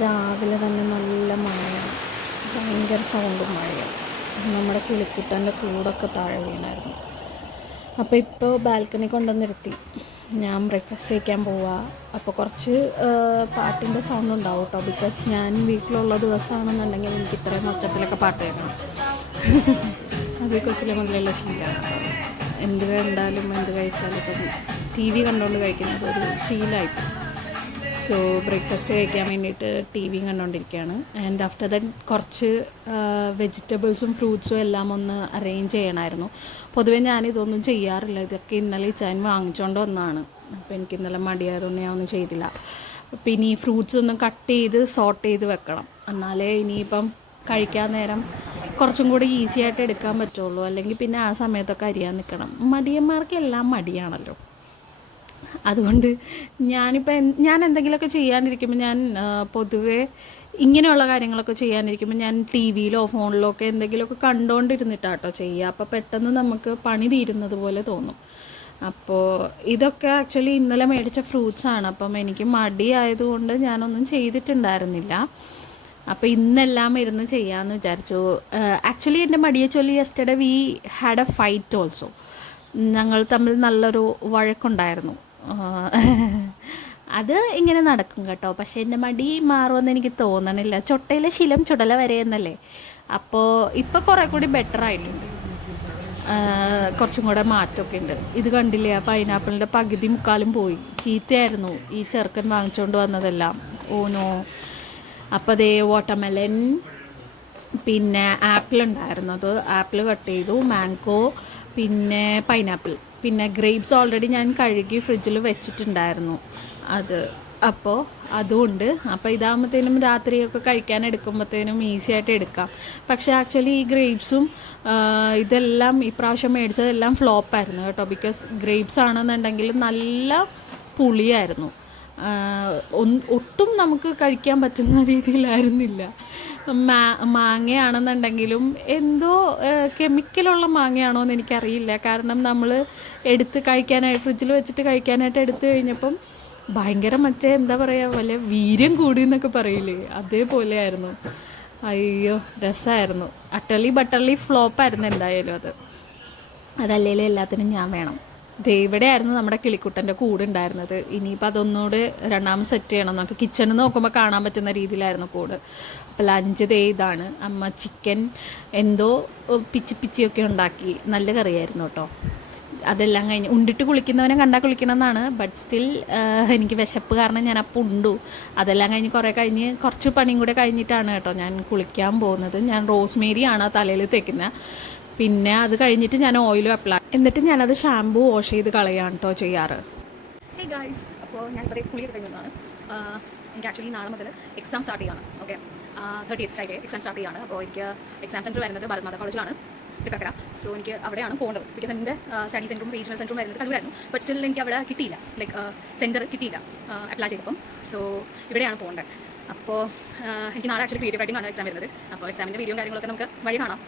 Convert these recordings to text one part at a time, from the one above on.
രാവിലെ തന്നെ നല്ല മഴയാണ്, ഭയങ്കര സൗണ്ടും മഴയാണ്. നമ്മുടെ കിളിക്കുട്ടൻ്റെ കൂടൊക്കെ താഴെ വീണായിരുന്നു. അപ്പോൾ ഇപ്പോൾ ബാൽക്കണി കൊണ്ടുവന്നിരുത്തി ഞാൻ ബ്രേക്ക്ഫാസ്റ്റ് കഴിക്കാൻ പോവുക. അപ്പോൾ കുറച്ച് പാട്ടിൻ്റെ സൗണ്ട് ഉണ്ടാവും കേട്ടോ, ബിക്കോസ് ഞാൻ വീട്ടിലുള്ള ദിവസമാണെന്നുണ്ടെങ്കിൽ എനിക്ക് ഇത്രയും മൊത്തത്തിലൊക്കെ പാട്ട് കേൾക്കണം. അത് കൊച്ചിലെ മുതലുള്ള ശീലമാണ്. എന്ത് കണ്ടാലും എന്ത് കഴിച്ചാലും ഇപ്പം ടി വി കണ്ടുകൊണ്ട് കഴിക്കുന്നത് ഒരു ശീലമായിട്ട്. സോ ബ്രേക്ക്ഫാസ്റ്റ് കഴിക്കാൻ വേണ്ടിയിട്ട് ടി വിയും കണ്ടുകൊണ്ടിരിക്കുകയാണ്. ആൻഡ് ആഫ്റ്റർ ദാറ്റ് കുറച്ച് വെജിറ്റബിൾസും ഫ്രൂട്ട്സും എല്ലാം ഒന്ന് അറേഞ്ച് ചെയ്യണമായിരുന്നു. പൊതുവേ ഞാനിതൊന്നും ചെയ്യാറില്ല, ഇതൊക്കെ ഇന്നലെ ഇച്ചാൻ വാങ്ങിച്ചുകൊണ്ട് വന്നതാണ്. അപ്പോൾ എനിക്ക് ഇന്നലെ മടിയായതുകൊണ്ട് ഞാൻ ഒന്നും ചെയ്തില്ല. പിന്നെ ഈ ഫ്രൂട്ട്സ് ഒന്ന് കട്ട് ചെയ്ത് സോർട്ട് ചെയ്ത് വെക്കണം, എന്നാലേ ഇനിയിപ്പം കഴിക്കാൻ നേരം കുറച്ചും കൂടി ഈസി ആയിട്ട് എടുക്കാൻ പറ്റുള്ളൂ. അല്ലെങ്കിൽ പിന്നെ ആ സമയത്തൊക്കെ അരിയാൻ നിൽക്കണം. മടിയന്മാർക്കെല്ലാം മടിയാണല്ലോ. അതുകൊണ്ട് ഞാൻ എന്തെങ്കിലുമൊക്കെ ചെയ്യാനിരിക്കുമ്പോൾ ഞാൻ പൊതുവേ ഇങ്ങനെയുള്ള കാര്യങ്ങളൊക്കെ ചെയ്യാനിരിക്കുമ്പോൾ ഞാൻ ടി വിയിലോ ഫോണിലോ ഒക്കെ എന്തെങ്കിലുമൊക്കെ കണ്ടുകൊണ്ടിരുന്നിട്ടാട്ടോ ചെയ്യുക. അപ്പോൾ പെട്ടെന്ന് നമുക്ക് പണി തീരുന്നത് പോലെ തോന്നും. അപ്പോൾ ഇതൊക്കെ ആക്ച്വലി ഇന്നലെ മേടിച്ച ഫ്രൂട്ട്സാണ്. അപ്പം എനിക്ക് മടിയായതുകൊണ്ട് ഞാനൊന്നും ചെയ്തിട്ടുണ്ടായിരുന്നില്ല. അപ്പോൾ ഇന്നെല്ലാം ഇരുന്ന് ചെയ്യാമെന്ന് വിചാരിച്ചു. ആക്ച്വലി എൻ്റെ മടിയെ ചൊല്ലി yesterday we had A fight also. ഞങ്ങൾ തമ്മിൽ നല്ലൊരു വഴക്കുണ്ടായിരുന്നു. അത് ഇങ്ങനെ നടക്കും കേട്ടോ, പക്ഷേ എൻ്റെ മടി മാറുമെന്ന് എനിക്ക് തോന്നണില്ല. ചൊട്ടയിലെ ശീലം ചുടല വരെ എന്നല്ലേ. അപ്പോൾ ഇപ്പോൾ കുറേ കൂടി ബെറ്റർ ആയിട്ടുണ്ട്, കുറച്ചും കൂടെ മാറ്റമൊക്കെ ഉണ്ട്. ഇത് കണ്ടില്ലേ, ആ പൈനാപ്പിളിൻ്റെ പകുതി മുക്കാലും പോയി. ചീത്തയായിരുന്നു ഈ ചെറുക്കൻ വാങ്ങിച്ചുകൊണ്ട് വന്നതെല്ലാം. ഓനോ. അപ്പോൾ അതേ വാട്ടർമെലൻ, പിന്നെ ആപ്പിൾ ഉണ്ടായിരുന്നത്, ആപ്പിൾ കട്ട് ചെയ്തു, മാംഗോ, പിന്നെ പൈനാപ്പിൾ, പിന്നെ ഗ്രേപ്സ് ഓൾറെഡി ഞാൻ കഴുകി ഫ്രിഡ്ജിൽ വെച്ചിട്ടുണ്ടായിരുന്നു അത്. അപ്പോൾ അതുകൊണ്ട് അപ്പോൾ ഇതാകുമ്പോഴത്തേനും രാത്രിയൊക്കെ കഴിക്കാൻ എടുക്കുമ്പോഴത്തേനും ഈസി ആയിട്ട് എടുക്കാം. പക്ഷേ ആക്ച്വലി ഈ ഗ്രേപ്സും ഇതെല്ലാം ഇപ്രാവശ്യം മേടിച്ചതെല്ലാം ഫ്ലോപ്പായിരുന്നു കേട്ടോ. ബിക്കോസ് ഗ്രേപ്സ് ആണെന്നുണ്ടെങ്കിൽ നല്ല പുളിയായിരുന്നു, ഒട്ടും നമുക്ക് കഴിക്കാൻ പറ്റുന്ന രീതിയിലായിരുന്നില്ല. മാങ്ങയാണെന്നുണ്ടെങ്കിലും എന്തോ കെമിക്കലുള്ള മാങ്ങയാണോ എന്ന് എനിക്കറിയില്ല. കാരണം നമ്മൾ എടുത്ത് കഴിക്കാനായിട്ട് ഫ്രിഡ്ജിൽ വെച്ചിട്ട് കഴിക്കാനായിട്ട് എടുത്തു കഴിഞ്ഞപ്പം ഭയങ്കര എന്താ പറയുക, വല്ല വീര്യം കൂടി എന്നൊക്കെ പറയില്ലേ, അതേപോലെ ആയിരുന്നു. അയ്യോ, രസമായിരുന്നു. ബട്ടർലി ഫ്ലോപ്പായിരുന്നു എന്തായാലും അതല്ലേലും എല്ലാത്തിനും ഞാൻ വേണം. ഇവിടെയായിരുന്നു നമ്മുടെ കിളിക്കുട്ടൻ്റെ കൂട് ഉണ്ടായിരുന്നത്. ഇനിയിപ്പോൾ അതൊന്നുകൂടെ രണ്ടാമത് സെറ്റ് ചെയ്യണം. നമുക്ക് കിച്ചണിൽ നോക്കുമ്പോൾ കാണാൻ പറ്റുന്ന രീതിയിലായിരുന്നു കൂട്. അപ്പോൾ ലഞ്ച് ഇതാണ്. അമ്മ ചിക്കൻ എന്തോ പിച്ചിയൊക്കെ ഉണ്ടാക്കി, നല്ല കറിയായിരുന്നു കേട്ടോ. അതെല്ലാം കഴിഞ്ഞ് ഉണ്ടിട്ട് കുളിക്കുന്നവനെ കണ്ടാൽ കുളിക്കണമെന്നാണ്, ബട്ട് സ്റ്റിൽ എനിക്ക് വിശപ്പ് കാരണം ഞാൻ അപ്പോൾ ഉണ്ടു. അതെല്ലാം കഴിഞ്ഞ് കുറച്ച് പണിയും കൂടെ കഴിഞ്ഞിട്ടാണ് കേട്ടോ ഞാൻ കുളിക്കാൻ പോകുന്നത്. ഞാൻ റോസ്മേരിയാണ് തലയിൽ തേക്കുന്നത്. പിന്നെ അത് കഴിഞ്ഞിട്ട് ഞാൻ ഓയിലും അപ്ലൈ, എന്നിട്ട് ഞാനത് ഷാമ്പൂ വാഷ് ചെയ്ത് കളയാണ് കേട്ടോ ചെയ്യാറ്. ഹേ ഗായ്സ്, അപ്പോൾ ഞാൻ ഇപ്പോൾ കുളിയൊക്കെ കഴിഞ്ഞതാണ്. എനിക്ക് ആക്ച്വലി നാളെ മുതൽ എക്സാം സ്റ്റാർട്ട് ചെയ്യാണ്. Okay, 30th Friday exam start ചെയ്യാണ്. അപ്പോൾ എനിക്ക് എക്സാം സെൻറ്റർ വരുന്നത് ഭാരത് മാതാ കോളേജിലാണ്, തൃക്കക്കര. സോ എനിക്ക് അവിടെയാണ് പോകേണ്ടത്. ബിക്കോസ് എൻ്റെ സ്റ്റഡി സെൻറ്ററും റീജിയണൽ സെൻറ്ററും വരുന്നത് കണ്ണൂരായിരുന്നു. ബട്ട് സ്റ്റിൽ എനിക്ക് അവിടെ കിട്ടിയില്ല, ലൈക്ക് സെൻറ്റർ കിട്ടിയില്ല അപ്ലൈ ചെയ്തപ്പം. സോ ഇവിടെയാണ് പോകേണ്ടത്. അപ്പോൾ എനിക്ക് നാളെ ആക്ച്വലി ക്രിയേറ്റീവ് റൈറ്റിംഗ് ആണ് എക്സാം വരുന്നത്. അപ്പോൾ എക്സാമിൻ്റെ വീഡിയോ കാര്യങ്ങളൊക്കെ നമുക്ക് വഴി കാണാം.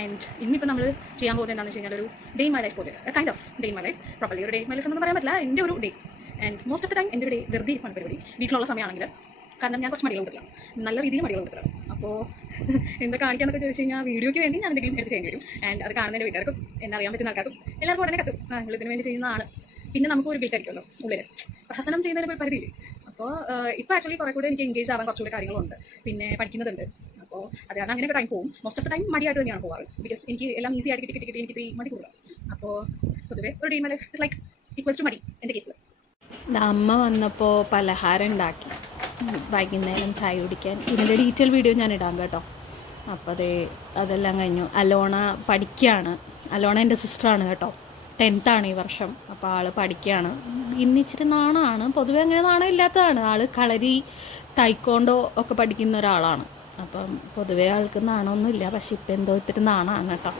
ആൻഡ് ഇന്നിപ്പോൾ നമ്മൾ ചെയ്യാൻ പോകുന്നത് എന്താണെന്ന് വെച്ച് കഴിഞ്ഞാൽ ഒരു ഡേ ഇൻ മൈ ലൈഫ് പോലെ, kind off day in my life. Properly ഒരു ഡേ ഇൻ മൈ ലൈഫ് എന്നൊന്നും പറയാൻ പറ്റില്ല, എൻ്റെ ഒരു day. And most of the time എൻ്റെ ഒരു ഡേ വെറുതെ ഇരിപ്പാണ് പരിപാടി, വീട്ടിലുള്ള സമയമാണെങ്കിൽ. കാരണം ഞാൻ കുറച്ച് മടികൾ കൊടുത്തിട്ടാണ്, നല്ല രീതിയിൽ മടികൾ കൊടുത്തിട്ടാണ്. അപ്പോൾ എന്താ കാണിക്കാന്നൊക്കെ ചോദിച്ചു കഴിഞ്ഞാൽ വീഡിയോയ്ക്ക് വേണ്ടി ഞാൻ എന്തെങ്കിലും എടുത്ത് ചെയ്യേണ്ടി വരും. ആൻഡ് അത് കാണുന്നതിൻ്റെ വീട്ടുകാർക്കും എന്നെ അറിയാൻ പറ്റുന്ന ആൾക്കാർക്കും എല്ലാവർക്കും ഉടനെ കത്തും, ഇതിന് വേണ്ടി ചെയ്യുന്നതാണ്. പിന്നെ നമുക്ക് ഒരു ഗിൽട്ടായിരിക്കുമല്ലോ ഉള്ളിൽ, പ്രഹസനം ചെയ്യുന്നതിന് ഒരു പരിധിയില്ല. അപ്പോൾ ഇപ്പോൾ ആക്ച്വലി കുറേ കൂടെ എനിക്ക് എൻഗേജ് ആവാൻ കുറച്ചുകൂടി കാര്യങ്ങളുണ്ട്, പിന്നെ പഠിക്കുന്നതുണ്ട്. അപ്പോൾ അത് കാരണം അങ്ങനെയൊക്കെ ടൈം പോകും. മോസ്റ്റ് ഓഫ് ദ ടൈം മടിയായിട്ട് തന്നെയാണ് പോകാറ്. ബിക്കോസ് എനിക്ക് എല്ലാം ഈസി ആയിട്ട് കിട്ടി എനിക്ക് ഈ മടി കൂടുതലാണ്. അപ്പോൾ പൊതുവേ ഒരു day my life is like equals to മടി എൻ്റെ കേസിൽ. അമ്മ വന്നപ്പോൾ പലഹാരം ഉണ്ടാക്കി വൈകുന്നേരം ചായ കുടിക്കാൻ. ഇതിൻ്റെ ഡീറ്റെയിൽ വീഡിയോ ഞാൻ ഇടാം കേട്ടോ. അപ്പോൾ അതെല്ലാം കഴിഞ്ഞു. അലോണ പഠിക്കുകയാണ്. അലോണ എൻ്റെ സിസ്റ്ററാണ് കേട്ടോ, 10th ആണ് ഈ വർഷം. അപ്പോൾ ആൾ പഠിക്കുകയാണ്. ഇന്നിച്ചിരി നാണമാണ്, പൊതുവെ അങ്ങനെ നാണം ഇല്ലാത്തതാണ്. ആൾ കളരി, തൈക്കോണ്ടോ ഒക്കെ പഠിക്കുന്ന ഒരാളാണ്. അപ്പം പൊതുവേ ആൾക്ക് നാണമൊന്നുമില്ല, പക്ഷെ ഇപ്പം എന്തോ ഇത്തിരി നാണമാണ് കേട്ടോ.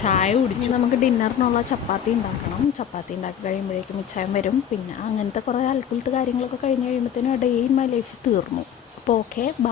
ചായ കുടിച്ചു. നമുക്ക് ഡിന്നറിനുള്ള ചപ്പാത്തി ഉണ്ടാക്കണം. ചപ്പാത്തി ഉണ്ടാക്കി കഴിയുമ്പോഴേക്കും മിച്ചായം വരും. പിന്നെ അങ്ങനത്തെ കുറേ അൽക്കുലത്തെ കാര്യങ്ങളൊക്കെ കഴിഞ്ഞ് കഴിയുമ്പോഴത്തേനും ഡേ ഇൻ മൈ ലൈഫ് തീർന്നു. അപ്പോൾ ഓക്കെ, ബൈ.